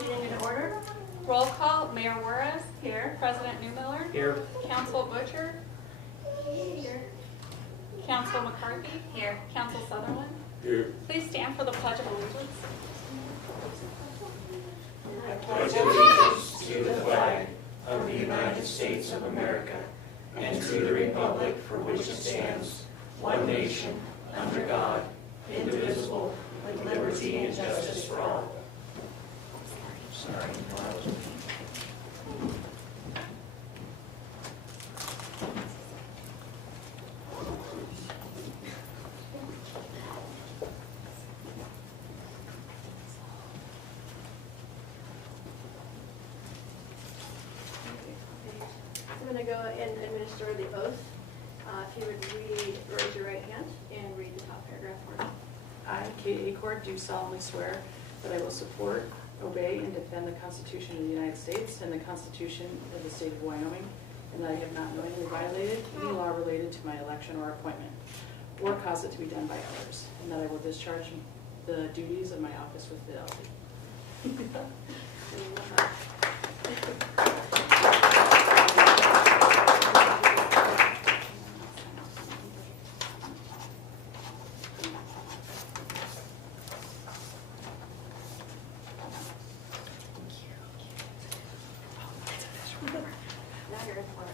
Meeting in order. Roll call, Mayor Juarez. Here. President Newmiller. Here. Council Butcher. Here. Council McCarthy. Here. Council Sutherland. Here. Please stand for the Pledge of Allegiance. I pledge allegiance to the flag of the United States of America and to the republic for which it stands, one nation, under God, indivisible, with liberty and justice for all. Sorry. I'm going to go and administer the oath. If you would raise your right hand and read the top paragraph for me. I, Kate Acord, do solemnly swear that I will support, obey, and defend the Constitution of the United States and the Constitution of the State of Wyoming, and that I have not knowingly violated any law related to my election or appointment, or cause it to be done by others, and that I will discharge the duties of my office with fidelity. Now you're in order.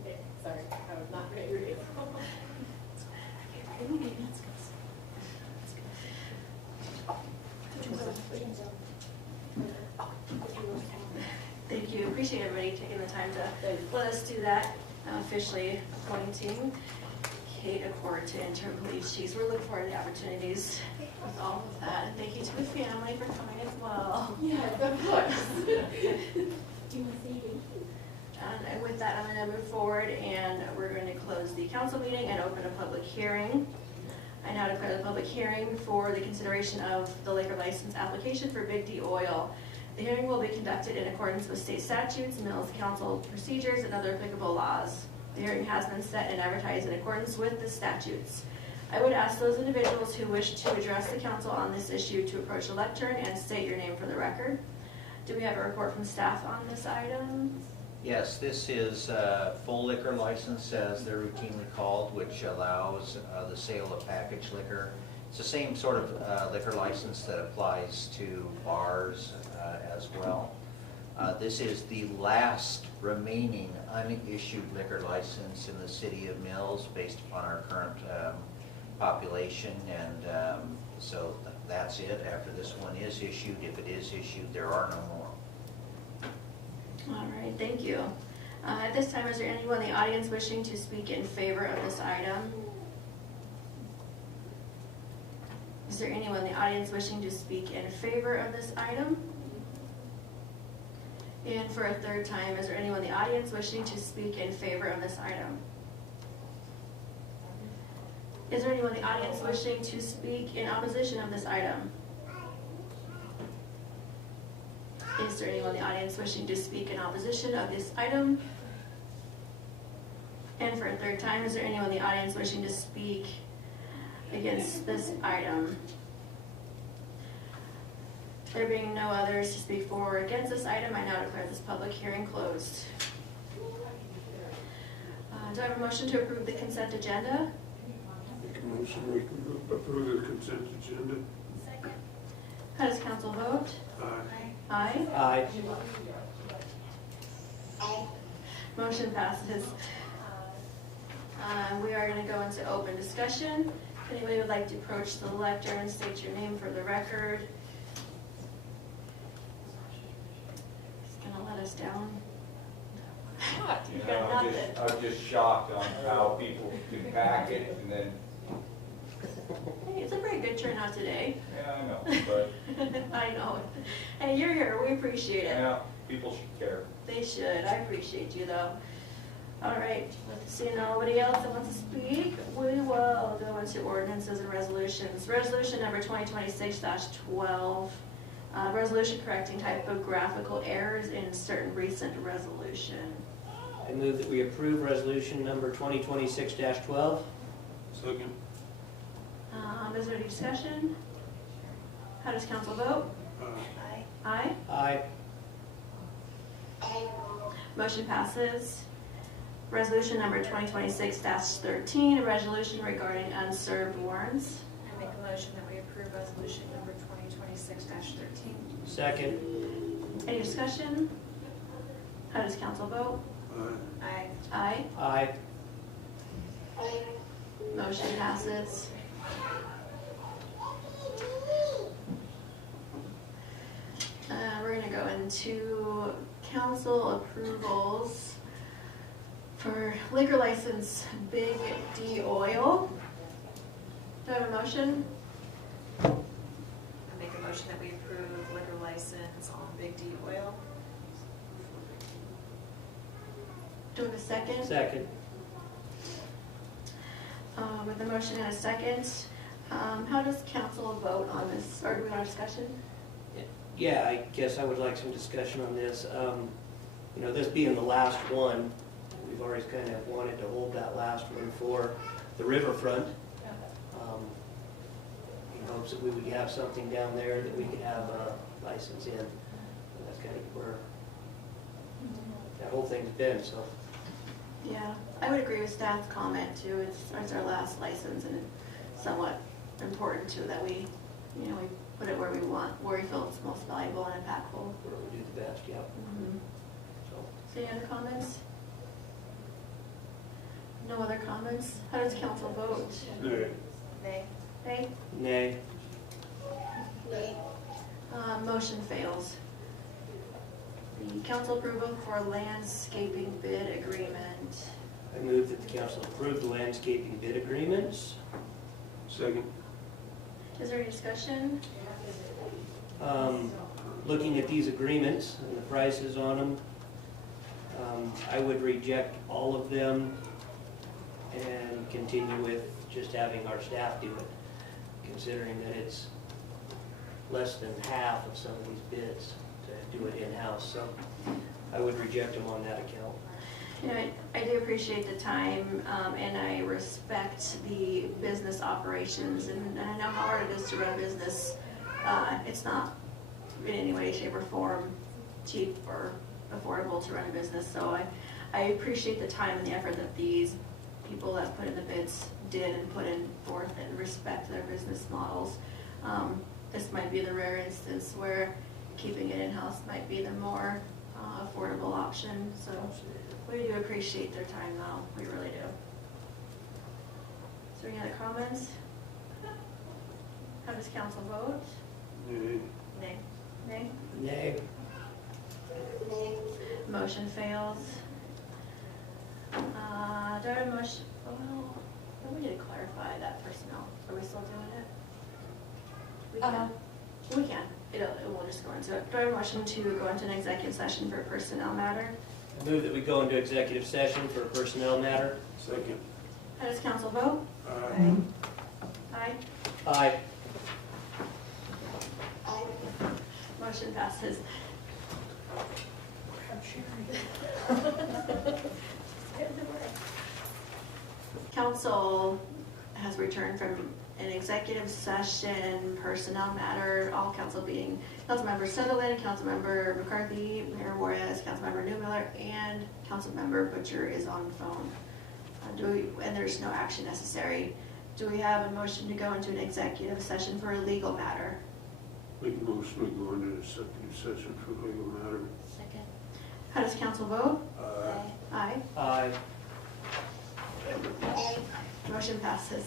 Okay, sorry, I was not ready to read. Thank you. Appreciate everybody taking the time to let us do that. I'm officially appointing Kate Acord to interim police chief. We're looking forward to the opportunities with all of that. And thank you to the family for coming as well. Yeah, of course. And with that, I'm going to move forward and we're going to close the council meeting and open a public hearing. I now declare the public hearing for the consideration of the liquor license application for Big D Oil. The hearing will be conducted in accordance with state statutes, Mills Council procedures, and other applicable laws. The hearing has been set and advertised in accordance with the statutes. I would ask those individuals who wish to address the council on this issue to approach the lectern and state your name for the record. Do we have a report from staff on this item? Yes, this is a full liquor license, as they're routinely called, which allows the sale of packaged liquor. It's the same sort of liquor license that applies to bars as well. This is the last remaining unissued liquor license in the city of Mills based upon our current population, and so that's it. After this one is issued, if it is issued, there are no more. All right, thank you. At this time, is there anyone in the audience wishing to speak in favor of this item? Is there anyone in the audience wishing to speak in favor of this item? And for a third time, is there anyone in the audience wishing to speak in favor of this item? Is there anyone in the audience wishing to speak in opposition of this item? Is there anyone in the audience wishing to speak in opposition of this item? And for a third time, is there anyone in the audience wishing to speak against this item? There being no others to speak for or against this item, I now declare this public hearing closed. Do I have a motion to approve the consent agenda? Make a motion, we can approve the consent agenda. Second. How does council vote? Aye. Aye. Aye. Motion passes. We are going to go into open discussion. If anybody would like to approach the lectern, state your name for the record. He's going to let us down. What? You've got nothing. I'm just shocked on how people can pack it and then, Hey, it's a very good turnout today. yeah, I know, but, I know. Hey, you're here. We appreciate it. yeah, people should care. They should. I appreciate you, though. All right, seeing nobody else that wants to speak, we will go into ordinances and resolutions. Resolution number 2026-12, resolution correcting typographical errors in certain recent resolution. I move that we approve resolution number 2026-12. Second. Is there any discussion? How does council vote? Aye. Aye. Aye. Motion passes. Resolution number 2026-13, a resolution regarding unserved warrants. I make a motion that we approve resolution number 2026-13. Second. Any discussion? How does council vote? Aye. Aye. Aye. Aye. Motion passes. We're gonna go into council approvals for liquor license Big D Oil. Do I have a motion? I make a motion that we approve liquor license on Big D Oil. Do we have a second? Second. With a motion and a second, how does council vote on this, or do we want a discussion? Yeah, I guess I would like some discussion on this. You know, this being the last one, we've always kind of wanted to hold that last one for the riverfront. In hopes that we would have something down there that we could have a license in. And that's kind of where that whole thing's been, so. Yeah, I would agree with staff's comment too. It's our last license, and it's somewhat important too that we, you know, we put it where we want, where we feel it's most valuable and impactful. Where we do the best, yeah. So. Any other comments? No other comments? How does council vote? Nay. Nay. Nay? Nay. Motion fails. The council approval for landscaping bid agreement. I move that the council approve the landscaping bid agreements. Second. Is there any discussion? Looking at these agreements and the prices on them, I would reject all of them and continue with just having our staff do it, considering that it's less than half of some of these bids to do it in-house. So I would reject them on that account. You know, I do appreciate the time, and I respect the business operations, and I know how hard it is to run a business. It's not in any way, shape, or form cheap or affordable to run a business, so I appreciate the time and the effort that these people that put in the bids did and put in forth and respect their business models. This might be the rare instance where keeping it in-house might be the more affordable option, so we do appreciate their time though, we really do. Is there any other comments? How does council vote? Nay. Nay. Nay? Nay. Motion fails. Do I have a motion? Well, we need to clarify that personnel. Are we still doing it? We can. We can. It will just go into it. Do I have a motion to go into an executive session for a personnel matter? I move that we go into executive session for a personnel matter. Second. How does council vote? Aye. Aye. Aye. Motion passes. Council has returned from an executive session, personnel matter, all council being Councilmember Sutherland, Councilmember McCarthy, Mayor Juarez, Councilmember Newmiller, and Councilmember Butcher is on the phone. And there's no action necessary. Do we have a motion to go into an executive session for a legal matter? Make a motion to go into executive session for legal matter. Second. How does council vote? Aye. Aye. Aye. Motion passes.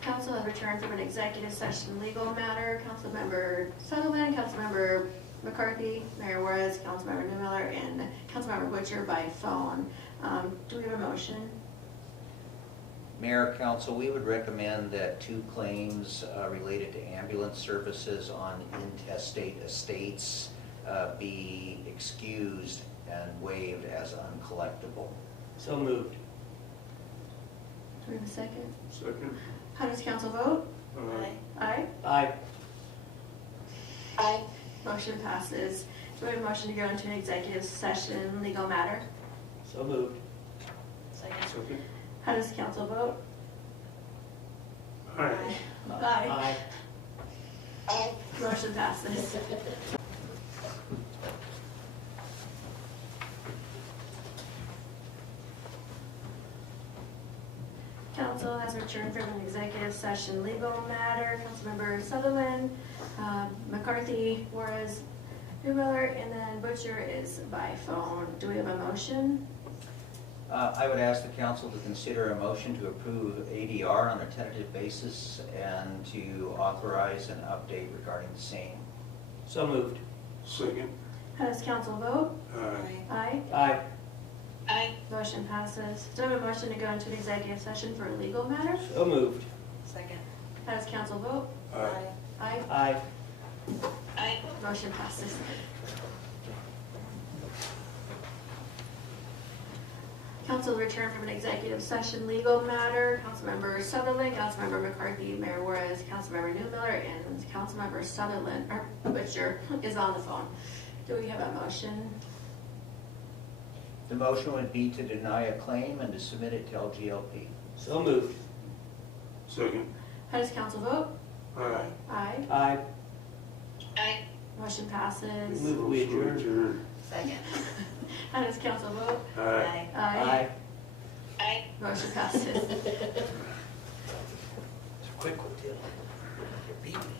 Council has returned from an executive session legal matter. Councilmember Sutherland, Councilmember McCarthy, Mayor Juarez, Councilmember Newmiller, and Councilmember Butcher by phone. Do we have a motion? Mayor, Council, we would recommend that 2 claims related to ambulance services on intestate estates be excused and waived as uncollectible. So moved. Do we have a second? Second. How does council vote? Aye. Aye. Aye. Aye. Motion passes. Do we have a motion to go into an executive session, legal matter? So moved. Second. How does council vote? Aye. Aye. Aye. Motion passes. Council has returned from an executive session legal matter. Councilmember Sutherland, McCarthy, Juarez, Newmiller, and then Butcher is by phone. Do we have a motion? I would ask the council to consider a motion to approve ADR on a tentative basis and to authorize an update regarding the same. So moved. Second. How does council vote? Aye. Aye. Aye. Aye. Motion passes. Do we have a motion to go into an executive session for a legal matter? So moved. Second. How does council vote? Aye. Aye. Aye. Aye. Motion passes. Council returned from an executive session legal matter. Councilmember Sutherland, Councilmember McCarthy, Mayor Juarez, Councilmember Newmiller, and Councilmember Sutherland, or Butcher, is on the phone. Do we have a motion? The motion would be to deny a claim and to submit it to LGLP. So moved. Second. How does council vote? Aye. Aye. Aye. Aye. Motion passes. Move we Motion adjourn. Second. How does council vote? Aye. Aye. Aye. Motion passes. It's a quick one, Tim. You beat me.